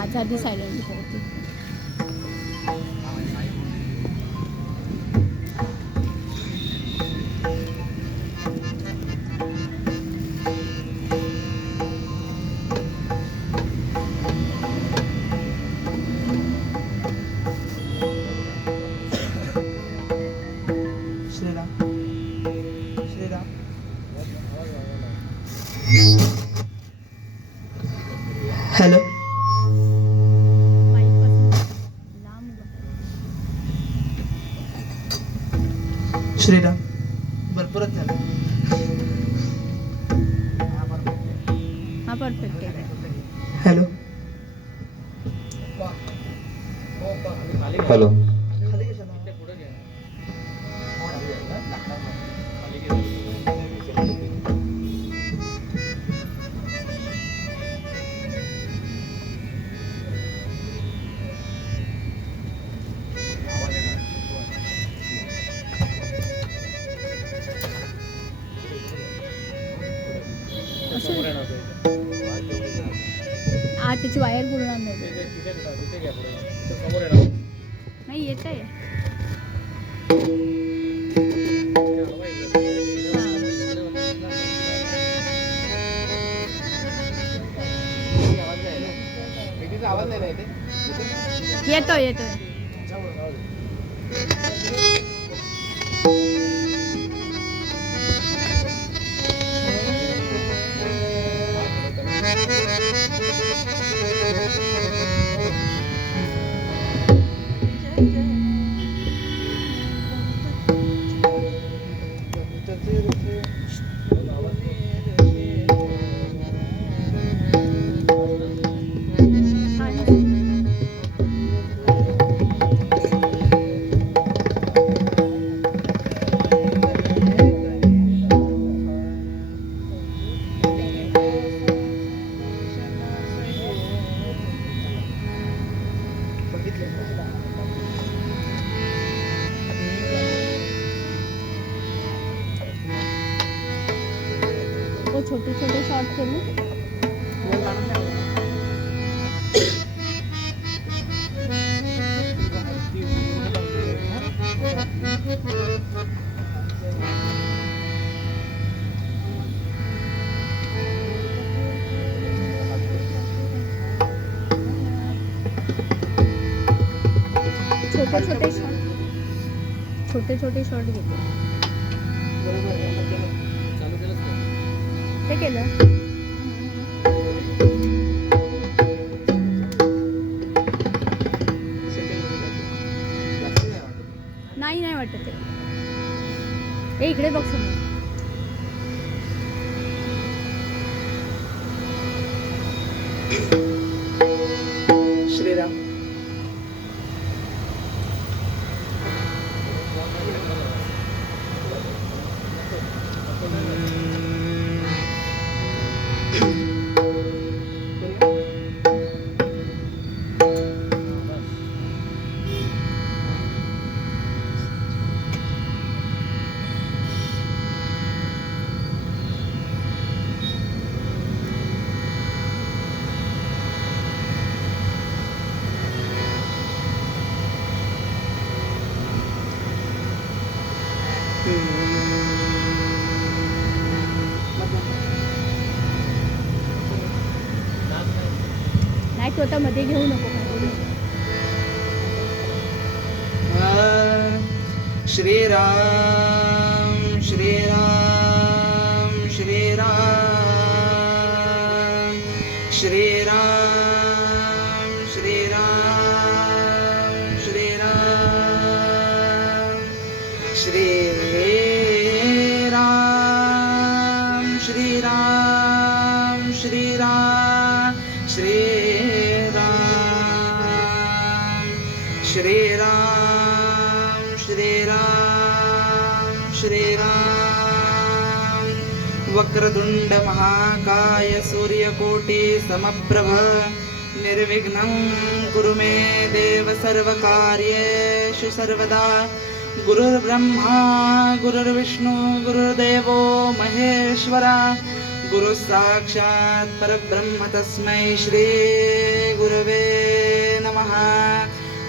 Ah, jadi saya dah lupa tu. Hello. Shriram त्याची wire बोलणार नाही. नाही येत आहे. छोटे छोटे शॉर्ट करू छोटे छोटे शॉर्ट छोटे छोटे शॉर्ट घेते केलं. नाही नाही वाटत ते. इकडे बघ समोर. नाही मध्ये घेऊ नको श्रीराम श्रीराम श्रीराम श्रीराम. वक्रतुण्ड महाकाय सूर्यकोटि समप्रभ। निर्विघ्नं कुरु मे देव सर्वकार्येषु सर्वदा। गुरुर्ब्रह्मा गुरुर्विष्णु गुरुर्देवो महेश्वरा। गुरु साक्षात् परब्रह्म तस्मै श्री गुरवे नमः।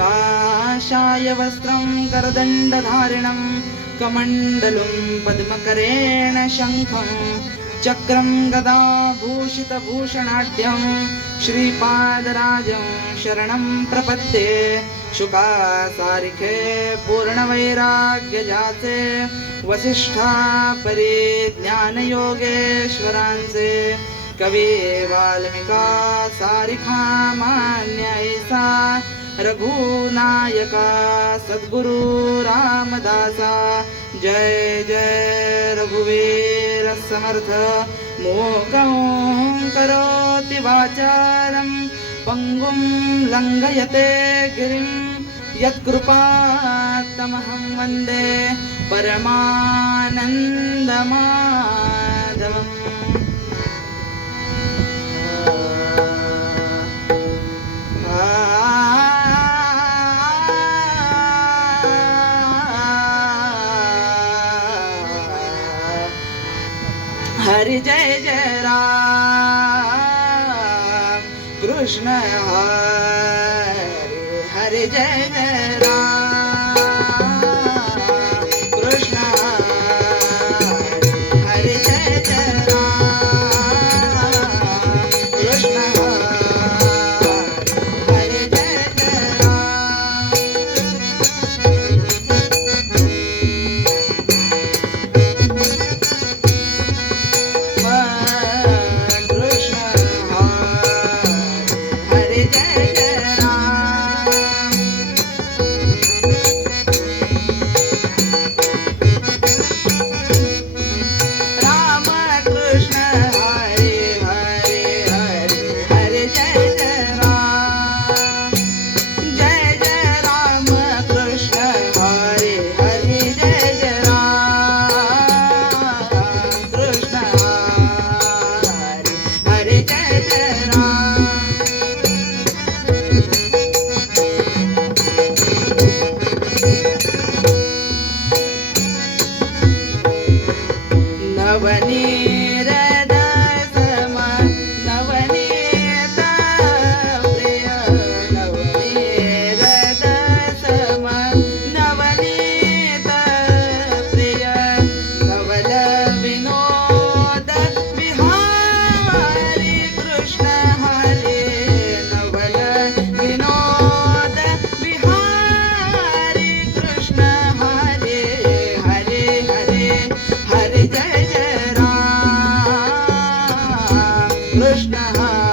काशाय वस्त्रं करदण्डधारिणम् कमण्डलुं पद्मकरेण शङ्खं चक्रं गदा भूषितभूषणाढ्यं श्रीपादराजं शरणं प्रपद्ये शुकासारिखे पूर्णवैराग्यजाते वसिष्ठा परे ज्ञानयोगेश्वरांसे कवी वाल्मिका सारिखा सा रघुनायका सद्गुरु रामदासा। जय जय रघुवीर समर्थ। मोकं करोति वाचारं पङ्गुं लङ्घयते गिरिं। यत्कृपात्तमहं वन्दे। परमानन्दमाधवम् हरि जय जय राम। 怪你。Krishna.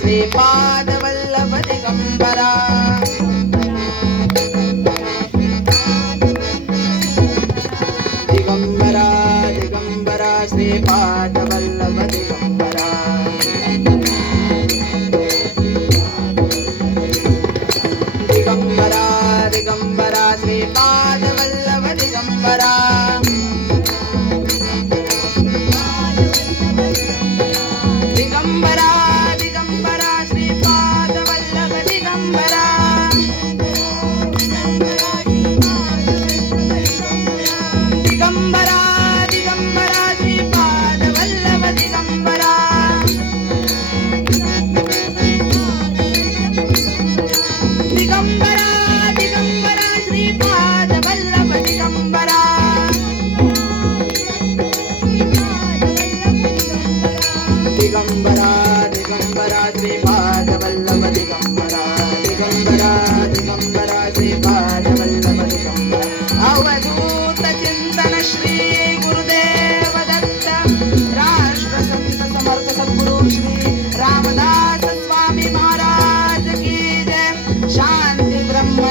श्रीपादवल्लभदिगम्बरा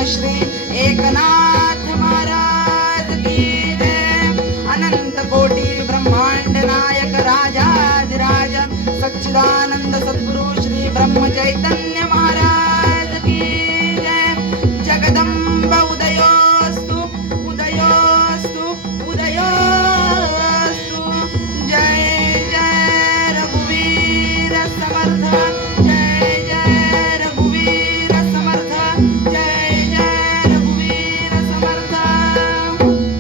श्री एकनाथ महाराज की जय। अनंत कोटी ब्रह्मांड नायक राजाधिराज सच्चिदानंद सद्गुरु श्री ब्रह्म चैतन्य।